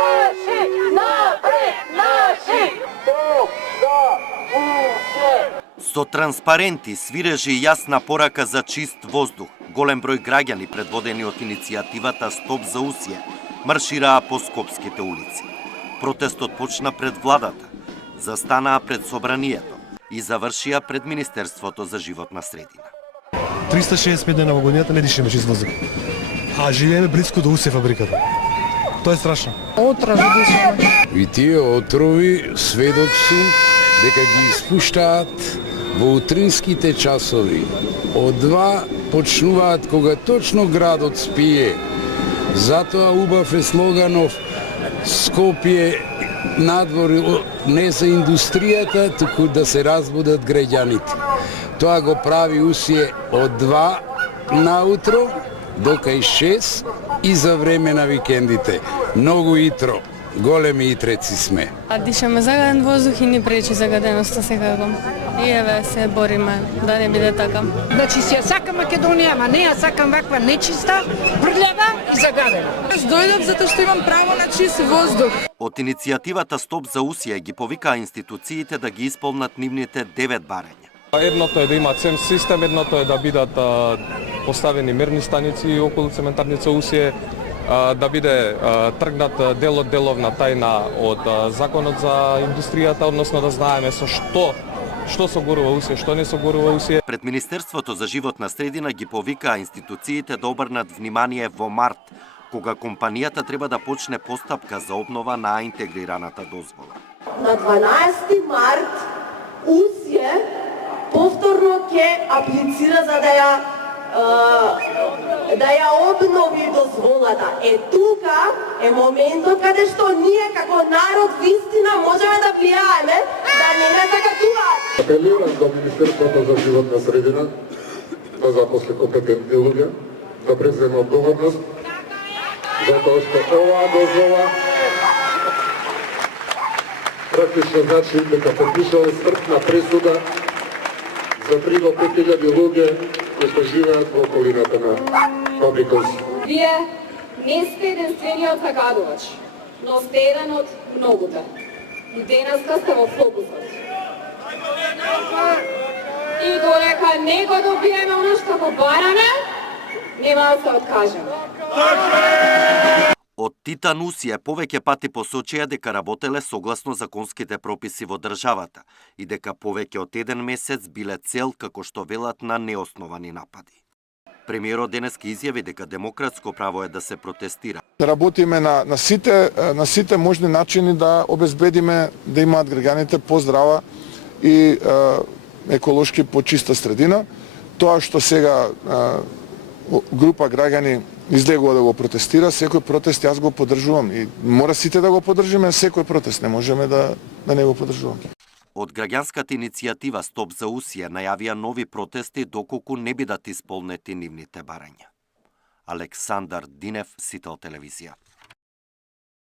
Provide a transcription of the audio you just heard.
Наши! Напред! Наши! Со транспаренти, свирежи и јасна порака за чист воздух, голем број граѓани предводени од иницијативата Стоп за усје маршираа по скопските улици. Протестот почна пред владата, застанаа пред собранието и завршија пред Министерството за животна средина. 365 дена во годината не дишеме чист воздух, а живееме близко до усје фабриката. Тоа е страшно. Отрови дишеме. И тие отрови сведок су дека ги испуштаат во утринските часови. Од 2 почнуваат кога точно градот спие. Затоа убав е слоганов Скопје надвор не за индустријата, туку да се разбудат граѓаните. Тоа го прави усје од 2 наутро до кај 6 и за време на викендите. Многу итро, големи итреци сме. А дишаме загаден воздух и ни пречи загаденоста секако. И еве се бориме да не биде така. Значи си ја сакам Македонија, ама не ја сакам ваква нечиста, брљава и загадена. Јас дојдов затоа што имам право на чист воздух. Од иницијативата Стоп за усје ги повикаа институциите да ги исполнат нивните 9 барања. Едното е да има ЦЕМ систем, едното е да бидат поставени мерни станици околу цементарница усје, да биде тргнат дел од деловна тајна од законот за индустријата, односно да знаеме со што се горува усје, што не се горува усје. Пред Министерството за животна средина ги повикаа институциите да обрнат внимание во март, кога компанијата треба да почне постапка за обнова на интегрираната дозвола. На 12 март усје повторно ќе аплицира за да ја обнови дозволата. Тука е моментот каде што ние како народ вистина можеме да влијаеме да не закатуваат. Апелирам до Министерството за животна средина да запосли компетентни луѓе, да преземе одговорност, затоа што оваа дозвола практично значи дека подпишува смртна пресуда за 3 до 5.000 луѓе кои што живеат во околината на фабрика. Вие не сте единствениот загадувач, но сте еден од многуте. И денеска сте во фокусот. И додека не го добиеме оно што го бараме, нема да се откажеме. Од Титан усје повеќе пати посочија дека работеле согласно законските прописи во државата и дека повеќе од 1 месец биле цел, како што велат, на неосновани напади. Премиерот денеска изјави дека демократско право е да се протестира. Да работиме на сите можни начини да обезбедиме да имаат граѓаните поздрава и еколошки почиста средина. Тоа што сега група граѓани излегува да го протестира, секој протест јас го поддржувам и мора сите да го поддржиме, секој протест не можеме да не го поддржуваме. Од граѓанската иницијатива Стоп за усје најавија нови протести доколку не бидат исполнети нивните барања. Александар Динев, Сител телевизија.